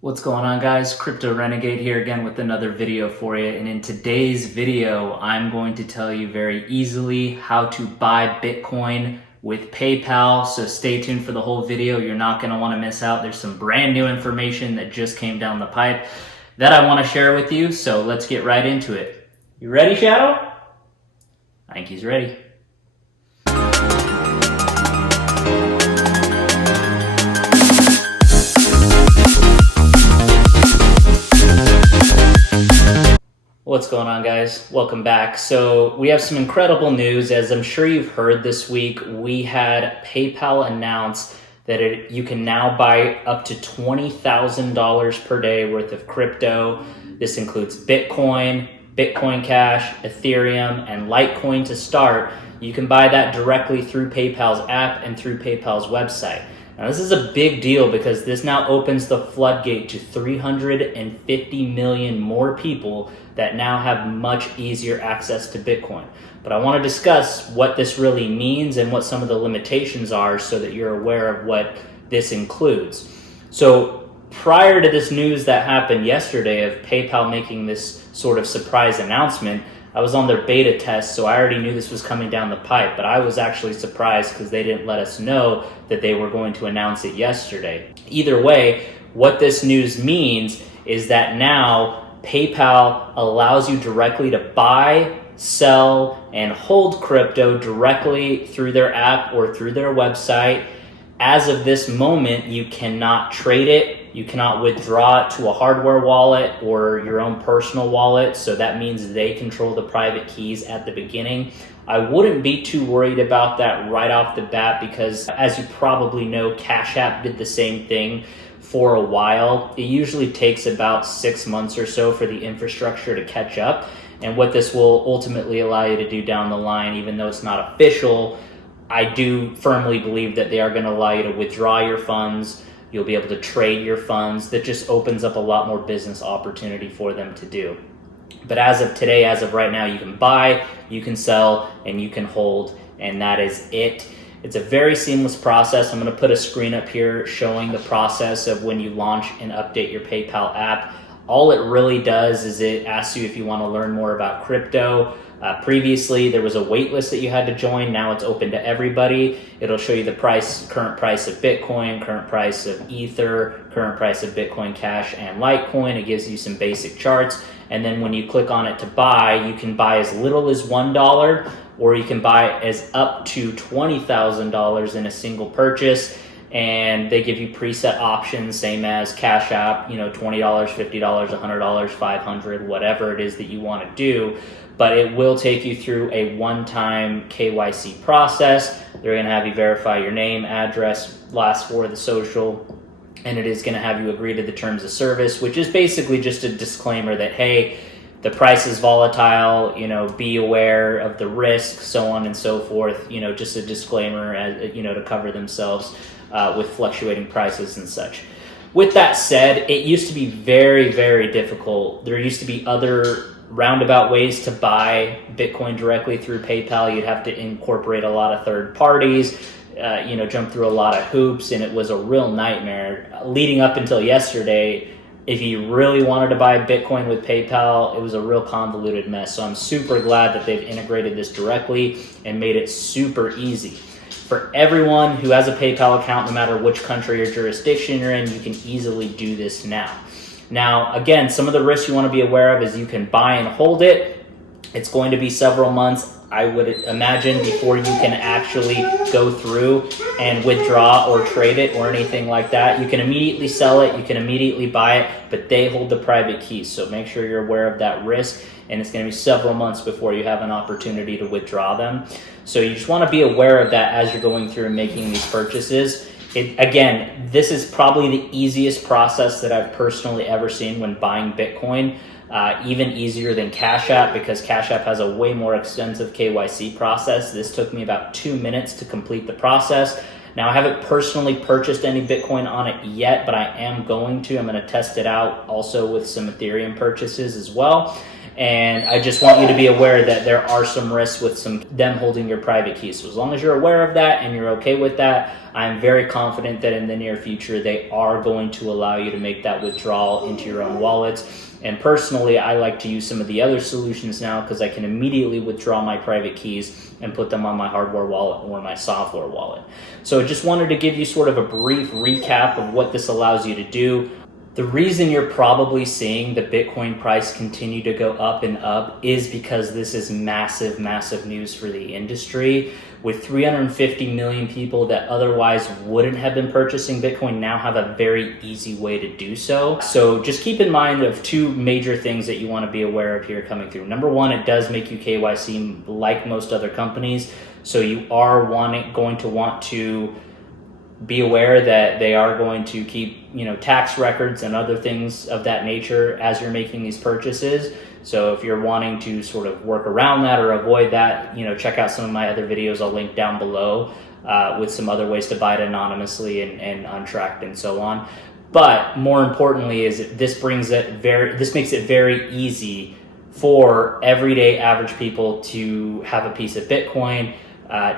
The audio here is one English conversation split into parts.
What's going on, guys? Crypto Renegade here again with another video for you. And in today's video, I'm going to tell you very easily how to buy Bitcoin with PayPal. So stay tuned for the whole video. You're not going to want to miss out. There's some brand new information that just came down the pipe that I want to share with you. So let's get right into it. You ready, Shadow? I think he's ready. What's going on, guys? Welcome back. So we have some incredible news. As I'm sure you've heard this week, we had PayPal announce that you can now buy up to $20,000 per day worth of crypto. This includes Bitcoin, Bitcoin Cash, Ethereum, and Litecoin to start. You can buy that directly through PayPal's app and through PayPal's website. Now, this is a big deal because this now opens the floodgate to 350 million more people that now have much easier access to Bitcoin. But I want to discuss what this really means and what some of the limitations are so that you're aware of what this includes. So prior to this news that happened yesterday of PayPal making this sort of surprise announcement, I was on their beta test, so I already knew this was coming down the pipe, but I was actually surprised because they didn't let us know that they were going to announce it yesterday. Either way, what this news means is that now PayPal allows you directly to buy, sell, and hold crypto directly through their app or through their website. As of this moment, you cannot trade it. You cannot withdraw it to a hardware wallet or your own personal wallet. So that means they control the private keys at the beginning. I wouldn't be too worried about that right off the bat because, as you probably know, Cash App did the same thing for a while. It usually takes about 6 months or so for the infrastructure to catch up. And what this will ultimately allow you to do down the line, even though it's not official, I do firmly believe that they are going to allow you to withdraw your funds. You'll be able to trade your funds. That just opens up a lot more business opportunity for them to do. But as of today, as of right now, you can buy, you can sell, and you can hold, and that is it. It's a very seamless process. I'm going to put a screen up here showing the process of when you launch and update your PayPal app. All it really does is it asks you if you want to learn more about crypto. Previously, there was a wait list that you had to join. Now it's open to everybody. It'll show you the current price of Bitcoin, current price of Ether, current price of Bitcoin Cash and Litecoin. It gives you some basic charts. And then when you click on it to buy, you can buy as little as $1 or you can buy as up to $20,000 in a single purchase. And they give you preset options, same as Cash App, $20, $50, $100, $500, whatever it is that you want to do. But it will take you through a one-time KYC process. They're going to have you verify your name, address, last four of the social, and it is going to have you agree to the terms of service, which is basically just a disclaimer that, hey, the price is volatile, be aware of the risk, so on and so forth, just a disclaimer, to cover themselves with fluctuating prices and such. With that said, it used to be very, very difficult. There used to be other roundabout ways to buy Bitcoin directly through PayPal. You'd have to incorporate a lot of third parties, jump through a lot of hoops, and it was a real nightmare. Leading up until yesterday, if you really wanted to buy Bitcoin with PayPal, it was a real convoluted mess. So I'm super glad that they've integrated this directly and made it super easy. For everyone who has a PayPal account, no matter which country or jurisdiction you're in, you can easily do this now. Now, again, some of the risks you want to be aware of is you can buy and hold it. It's going to be several months, I would imagine, before you can actually go through and withdraw or trade it or anything like that. You can immediately sell it, you can immediately buy it, but they hold the private keys. So make sure you're aware of that risk, and it's going to be several months before you have an opportunity to withdraw them. So you just want to be aware of that as you're going through and making these purchases. Again, this is probably the easiest process that I've personally ever seen when buying Bitcoin, even easier than Cash App because Cash App has a way more extensive KYC process. This took me about 2 minutes to complete the process. Now, I haven't personally purchased any Bitcoin on it yet, but I am going to. I'm going to test it out also with some Ethereum purchases as well. And I just want you to be aware that there are some risks with them holding your private keys. So as long as you're aware of that and you're okay with that, I'm very confident that in the near future, they are going to allow you to make that withdrawal into your own wallets. And personally, I like to use some of the other solutions now because I can immediately withdraw my private keys and put them on my hardware wallet or my software wallet. So I just wanted to give you sort of a brief recap of what this allows you to do. The reason you're probably seeing the Bitcoin price continue to go up and up is because this is massive, massive news for the industry. With 350 million people that otherwise wouldn't have been purchasing Bitcoin now have a very easy way to do so. So just keep in mind of two major things that you want to be aware of here coming through. Number one, it does make you KYC like most other companies. So you are going to want to be aware that they are going to keep, tax records and other things of that nature as you're making these purchases. So if you're wanting to sort of work around that or avoid that, check out some of my other videos. I'll link down below with some other ways to buy it anonymously and untracked and so on. But more importantly is that this makes it very easy for everyday average people to have a piece of Bitcoin,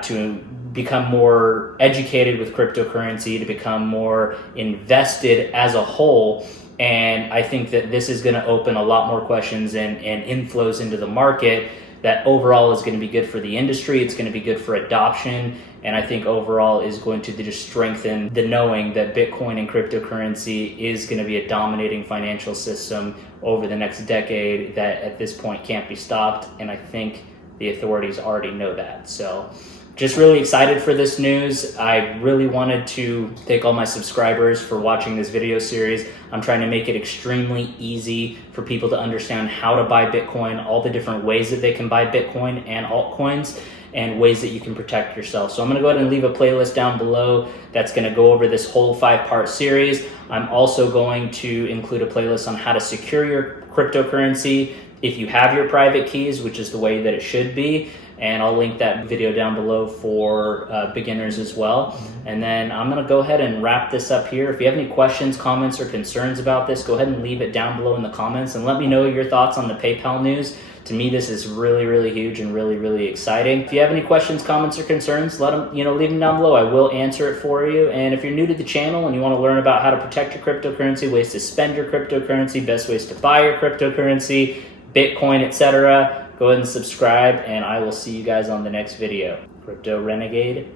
to become more educated with cryptocurrency, to become more invested as a whole. And I think that this is going to open a lot more questions and inflows into the market that overall is going to be good for the industry. It's going to be good for adoption. And I think overall is going to just strengthen the knowing that Bitcoin and cryptocurrency is going to be a dominating financial system over the next decade that at this point can't be stopped. And I think the authorities already know that. So just really excited for this news. I really wanted to thank all my subscribers for watching this video series. I'm trying to make it extremely easy for people to understand how to buy Bitcoin, all the different ways that they can buy Bitcoin and altcoins, and ways that you can protect yourself. So I'm gonna go ahead and leave a playlist down below that's gonna go over this whole 5-part series. I'm also going to include a playlist on how to secure your cryptocurrency if you have your private keys, which is the way that it should be. And I'll link that video down below for beginners as well. And then I'm gonna go ahead and wrap this up here. If you have any questions, comments, or concerns about this, go ahead and leave it down below in the comments and let me know your thoughts on the PayPal news. To me, this is really, really huge and really, really exciting. If you have any questions, comments, or concerns, leave them down below. I will answer it for you. And if you're new to the channel and you wanna learn about how to protect your cryptocurrency, ways to spend your cryptocurrency, best ways to buy your cryptocurrency, Bitcoin, etc., go ahead and subscribe, and I will see you guys on the next video. Crypto Renegade.